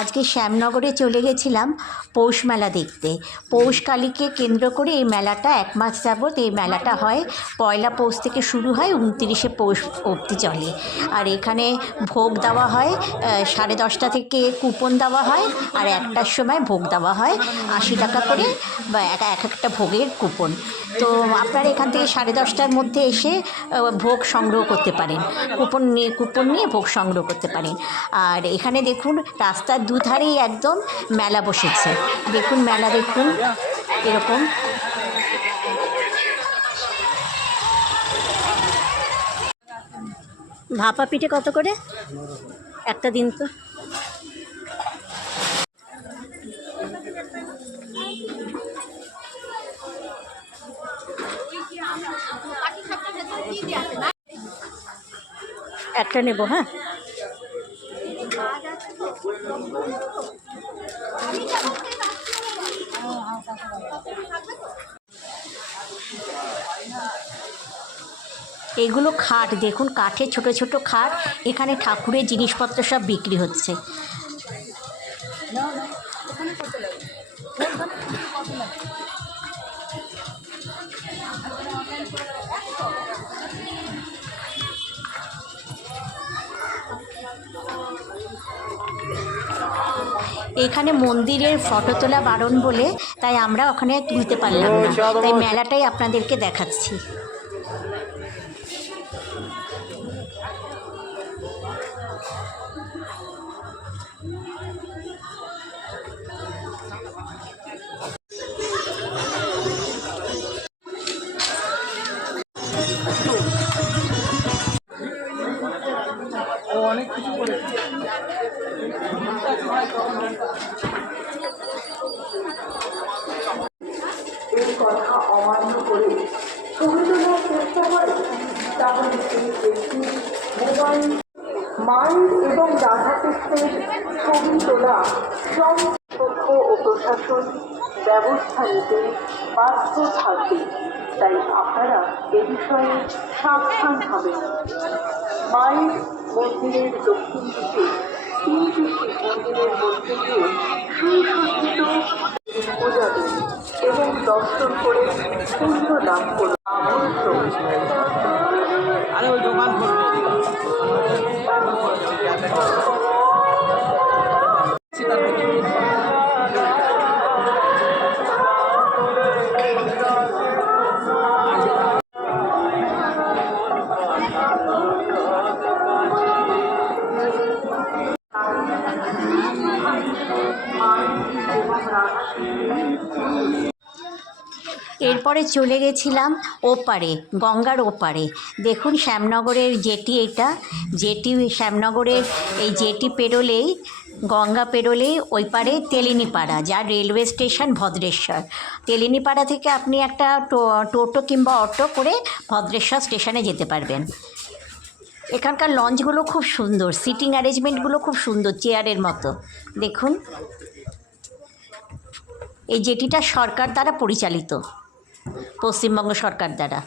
আজকে শ্যামনগরে চলে গেছিলাম পৌষ মেলা দেখতে। পৌষকালীকে কেন্দ্র করে এই মেলাটা 1 মাস যাবৎ এই মেলাটা হয়। পয়লা পৌষ থেকে শুরু হয়, 29শে পৌষ অবধি চলে। আর এখানে ভোগ দেওয়া হয় 10:30 থেকে কুপন দেওয়া হয়, আর 1টার সময় ভোগ দেওয়া হয় 80 টাকা করে, বা এক একটা ভোগের কুপন। তো আপনারা এখান থেকে 10:30টার মধ্যে এসে ভোগ সংগ্রহ করতে পারেন, কুপন নিয়ে ভোগ সংগ্রহ করতে পারেন। আর এখানে দেখুন রাস্তার দুধারেই একদম মেলা বসেছে। দেখুন মেলা, দেখুন এরকম। ভাপা পিঠে কত করে একটা দিন? তো একটা নেব। হ্যাঁ, এগুলো খাট, দেখুন কাঠের ছোট ছোট খাট। এখানে ঠাকুরের জিনিসপত্র সব বিক্রি হচ্ছে। এখানে মন্দিরের ফটো তোলা বারণ বলে তাই আমরা ওখানে তুলতে পারলাম না, তাই মেলাটাই আপনাদেরকে দেখাচ্ছি। অনেক কিছু করেছে। এই কথা অমান্য করে ছবি তোলার চেষ্টা করে, তাহলে সেই ব্যক্তি মোবাইল, মাইন্ড এবং ডাটাবেসের ছবি তোলা সব তথ্য ও প্রশাসন ব্যবস্থা নিতে বাধ্য থাকবে। তাই আপনারা এ বিষয়ে সাবধান হবেন। মায়ের মন্দিরের দক্ষিণ দিকে 3টি শিব মন্দিরের মধ্যে দিয়ে সুসজ্জিত পূজা দিন এবং দর্শন করে পুণ্য লাভ করুন। আরে ওই দোকান এরপরে চলে গেছিলাম ওপারে, গঙ্গার ওপারে। দেখুন শ্যামনগরের জেটি, এটা জেটি শ্যামনগরের। এই জেটি পেরোলেই, গঙ্গা পেরোলেই ওই পারে তেলিনীপাড়া, যার রেলওয়ে স্টেশন ভদ্রেশ্বর। তেলিনীপাড়া থেকে আপনি একটা টোটো কিংবা অটো করে ভদ্রেশ্বর স্টেশনে যেতে পারবেন। এখানকার লঞ্চগুলো খুব সুন্দর, সিটিং অ্যারেঞ্জমেন্টগুলো খুব সুন্দর, চেয়ারের মতো। দেখুন এই জেটিটা সরকার দ্বারা পরিচালিত, পশ্চিমবঙ্গ সরকার দ্বারা।